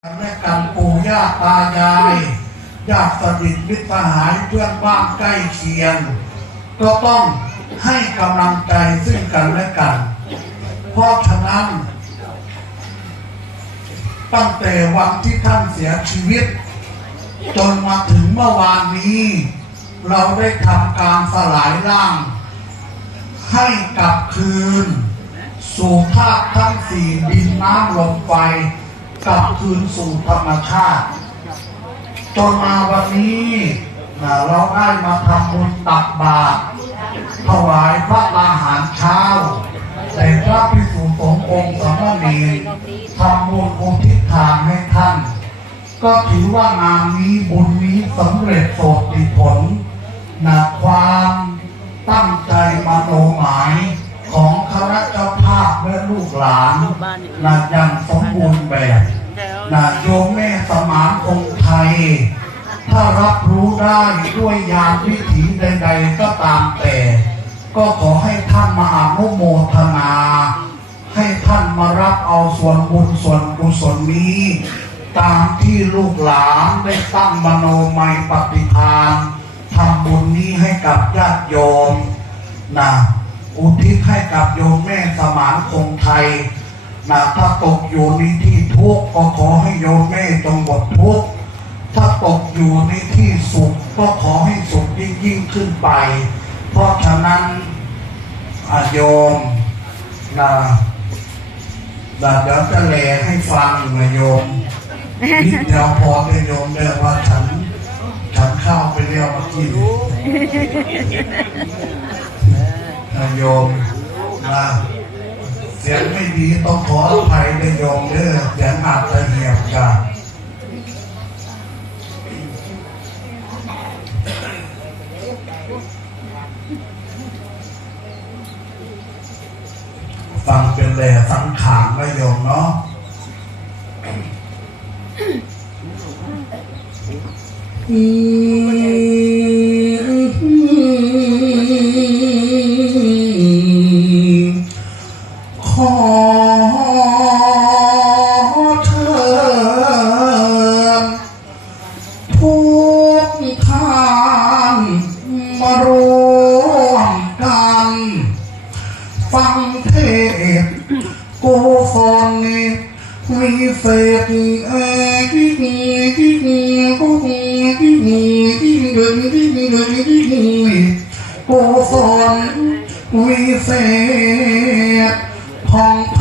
และกันปู่ย่าตายายญาติสนิทมิตรสหายเพื่อนบ้านใกล้เคียง ก็ต้องให้กำลังใจซึ่งกันและกัน เพราะฉะนั้น ตั้งแต่วันที่ท่านเสียชีวิต จนมาถึงเมื่อวานนี้ เราได้ทำการสลายร่าง ให้กลับคืน สู่ธาตุทั้งสี่ดินน้ำลมไฟ กลับคืนสู่ธรรมชาติ จนมาวันนี้นะเราได้มาทำบุญตักบาตรถวายพระอาหารเช้าแต่พระพิสุสงฆ์องค์สามเณรทำบุญอุทิศทานให้ท่าน ก็ถือว่างานนี้บุญนี้สำเร็จโสติผลนะความตั้งใจมโนหมาย ของคณะเจ้าภาพและลูกหลานนะย่างสมบูรณ์แบบนะโยมแม่สมานคงไทย ถ้ารับรู้ได้ด้วยยานวิถีใดๆก็ตามแต่ ก็ขอให้ท่านมาอนุโมทนา ให้ท่านมารับเอาส่วนบุญส่วนกุศลนี้ ตามที่ลูกหลานได้ตั้งมโนมัยปฏิทานทำบุญนี้ให้กับญาติโยมนะ อุทิศให้กับโยมแม่สมานคงไทยนะถ้าตกอยู่ในที่ทุกข์ก็ขอให้โยมแม่จงหมดทุกข์ถ้าตกอยู่ในที่สุขก็ขอให้สุขยิ่งยิ่งขึ้นไป เพราะฉะนั้นอโยมนะนะเดี๋ยวจะแลให้ฟังนะโยมนิดเดียวพอได้โยมเรียว่าฉันฉันข้าวไปเรียกมากิน โยมนะเสียงไม่ดีต้องขออภัยนโยมเด้อเสียงอาจจะเหี่ยวกันฟังเป็นแหล่สังขารนะโยมเนาะข ศน์กูฟอนนี่วิเศษเอ้ยยิ่งยิ่งกูยิ่งยิ่งเดินยิ่งเดินยิ่งกูฟอนวิเศษผ่องไพ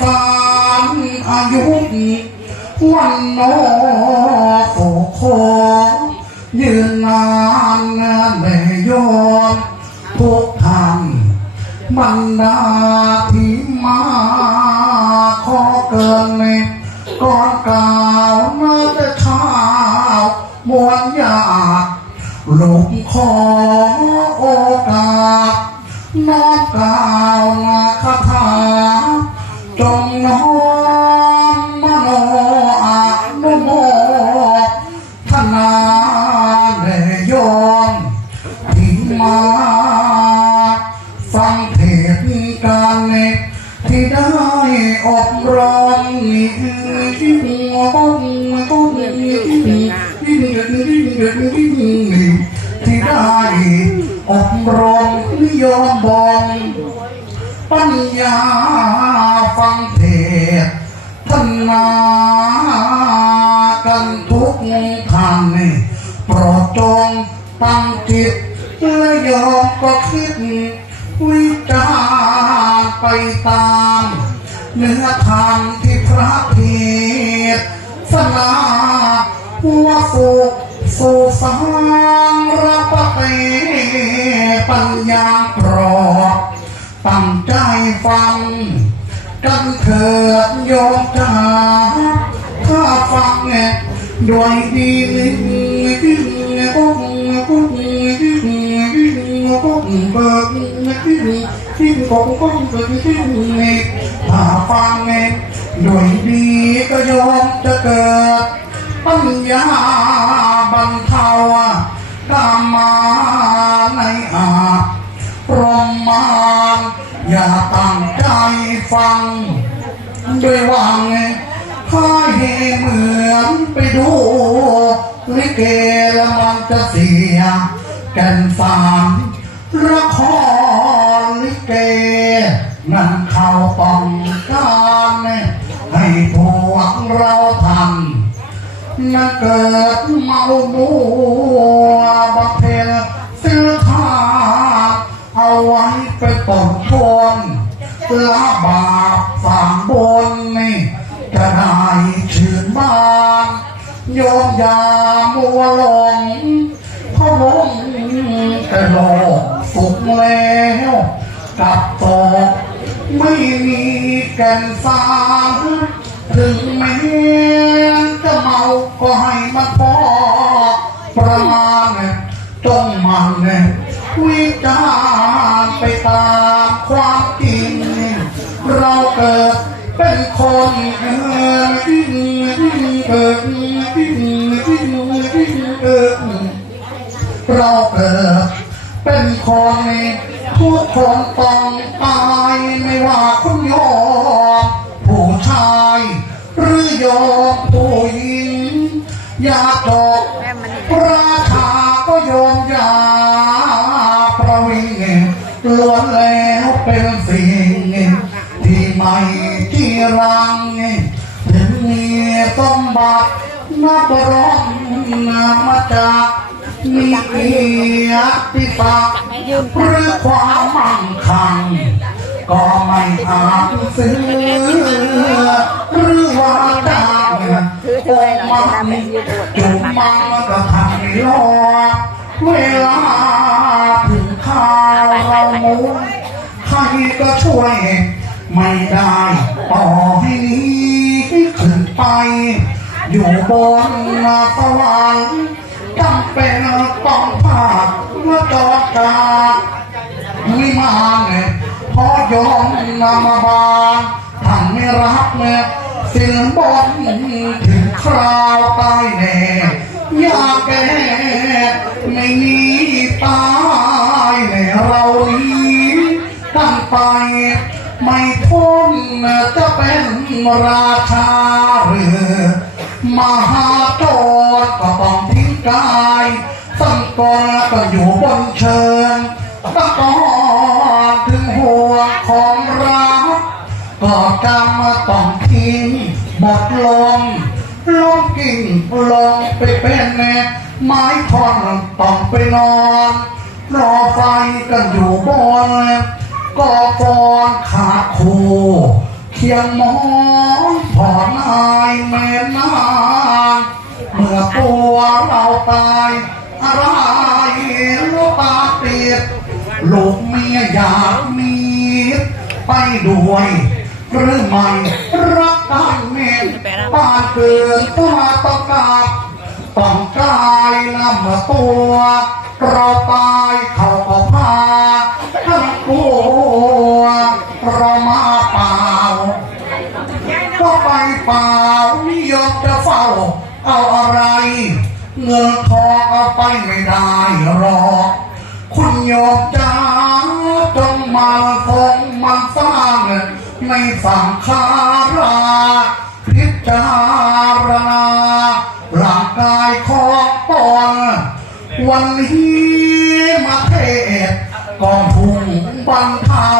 ศาลอายุวันโนสุโคยืนนานแม่ยอมทุกท่านบรรด ที่ได้อบรมนิยมบองปัญญาฟังเทศทนากันทุกท่านโปรดจงตั้งจิตและยอมก็คิดวิจารไปตามเนื้อธรรมที่พระเทศนาหัวสุข สุสังระปะเตปัญญาปรดตั้งใจฟัง กันเถิดโยมจ๋าถ้าฟังเนี่ยด้วยดีนิ่งนิ่งก้มก้มนิ่งนิ่งก้มเบิกนิ่งนิ่งก้มก้มเบิกนิ่งนิ่งถ้าฟังเนี่ยด้วยดีก็ยอมจะเกิดปัญญา บรรเทากามาในอาจประมาณอย่าตั้งใจฟัง ด้วยวางถ้าเหเหมือนไปดูลิเกลมันจะเสียแก่นสารละครลิเก นั่นเขาต้องการให้พวกเราท น่าเกิดเมามัวบักเพลศิลธาเอาไว้ไปตนทนละบาปสามบนนี่จะได้ชื่นบานโยมยามัวลงเพราหลงแต่โลกสุขแล้วกับตกไม่มีแก่นสารถึงแม้ ก็ให้มันพอประมาณจงมันเนี่ยวิจารไปตามความจริง เราเกิดเป็นคนเกิดเกิดเราเกิดเป็นคนทุกคนต้องตายไม่ว่าคุณโยมผู้ชาย หรือโยมผู้หญิง อย่าตกราชาก็โยมยาประวิงล้วนแล้วเป็นสิ่งที่ไม่ที่รังถึงมีสมบัตินับร้องมาจากมีเกียรติศักดิ์หรือความมั่งคั่ง ก็ไม่อาจซื้อหรือว่าจ้างโอ้มันจุมันก็ทำรอเวลาถึงข้าวเราหมุนใครก็ช่วย ไม่ได้ต่อให้นี้ขึ้นไป อยู่บนสวรรค์จำเป็นต้องพาดเมื่อจอดจาวิมานเนี่ย พอยอมนำมาบานท่านไม่รับเนี่สินบนถึงคราวตายแน่อยากแก่ไม่มีตายในเรานี้ตั้งไป ไม่พ้นจะเป็นราชาหรือมหาโจรก็ต้องทิ้งกายสังกรก็อยู่บนเชิงตะกอน ก็จำมาต้องทิ้งหมดลมลงกิ่งลงไปเป็นแม่ไม้ทอนต้องไปนอนรอไฟกันอยู่บนก็ฟอนขาคูเคียงมองผ่อนนายแม่นางเมื่อตัวเราตายอะไรลูกตาเปียดลูกเมียอยากมีไปด้วย หรือไม่รักกันเมนบ้าเกิดตัวต้องกาบต้องกายลำตัวเราตายเขาก็พาทั้งกลัวเรามาเปล่าก็ไปเปล่านิยมจะเฝ้า เอาอะไร เงินทองเอาไปไม่ได้หรอก คุณโยมจ้ สังขาราพิจารณาร่างกายของตนวันนี้มาเทศน์ก็พุ่งบรรเทา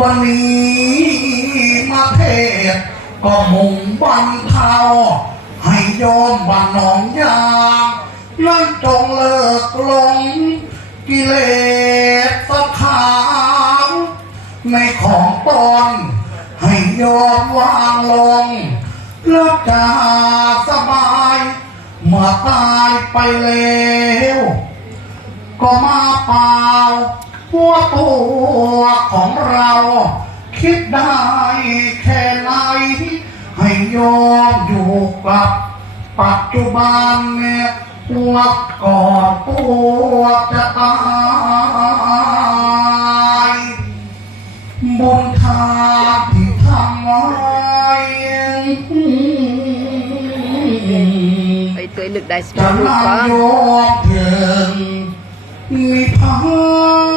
วันนี้มาเทศก็มุ่งบรรเทาให้โยมบ้านหนองยางนั่นจงเลิกลงกิเลส ในของตนให้โยมวางลงแล้วจะสบายเมื่อตายไปแล้วก็มาเปล่าหัวตัวของเรา คิดได้แค่ไหนให้โยมอยู่กับปัจจุบันเนี่ยปวดก่อนปวดจะตาย ได้สิบลูกก็ ถึงมีพา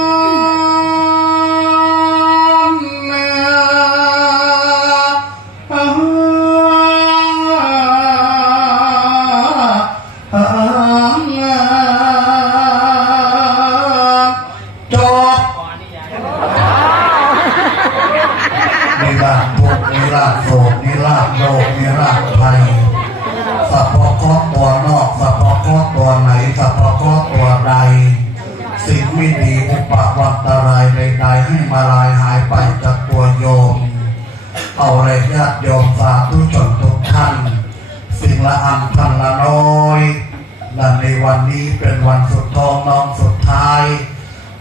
สิ่งไม่ดีอุปวัตรายใดๆให้มาลายหายไปจากตัวโยม เอาเลยญาติโยมสาธุชนทุกท่าน สิ่งละอันพันละน้อยและในวันนี้เป็นวันสุดทองน้องสุดท้าย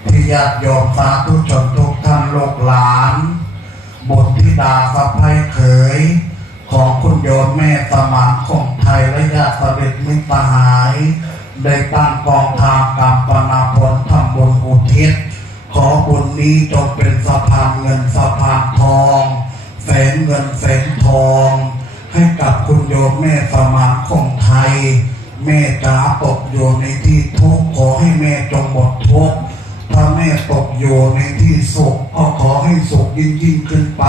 ที่ญาติโยมสาธุชนทุกท่านลูกหลานบุตรธิดาสะพายเขย ของคุณโยมแม่สมานคงไทยและญาติสนิทมิตรหาย ได้ตั้งกองทางกรรมปนาผลทำบุญอุทิศ ขอบุญนี้จงเป็นสะพานเงินสะพานทองแสนเงินแสนทอง ให้กับคุณโยมแม่สมานคงไทย แม่จ๋าตกอยู่ในที่ทุกข์ขอให้แม่จงหมดทุกข์ถ้าแม่ตกอยู่ในที่สุขก็ขอให้สุขยิ่งยิ่งขึ้นไป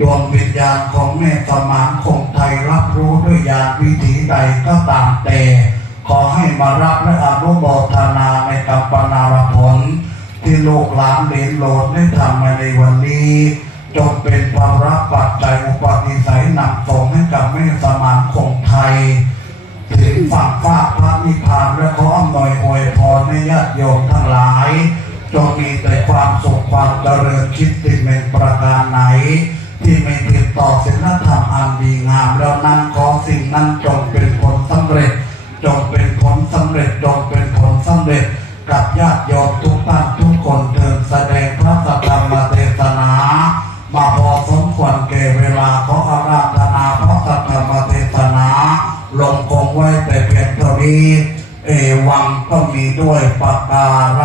ดวงวิญญาณของแม่สมานคงไทยรับรู้ด้วยญาณวิถีใดก็ตามแต่ ขอให้มารับและอนุโมทนาในกรรมปนารผล ที่ลูกหลานเหลนโหลดได้ทำมาในวันนี้จงเป็นความรักปัจจัยอุปนิสัยนำส่งให้กับแม่สมานคงไทย ถึงฝั่งฟ้าพระนิพพานและขออำนวยอวยพรให้ญาติโยมทั้งหลายจงมีแต่ความสุขความเจริญคิดติดเป็นประการไหน ที่ไม่ผิดต่อศีลธรรมอันดีงามแล้วนั้นขอสิ่งนั้นจงเป็น ญาติโยมทุกท่านทุกคนเดินแสดงพระสัทธรรมเทศนา มาพอสมควรแก่เวลาขออาราธนาพระสัทธรรมเทศนา ลงคงไว้แต่เพียงเท่านี้ เอวังก็มีด้วยปากการ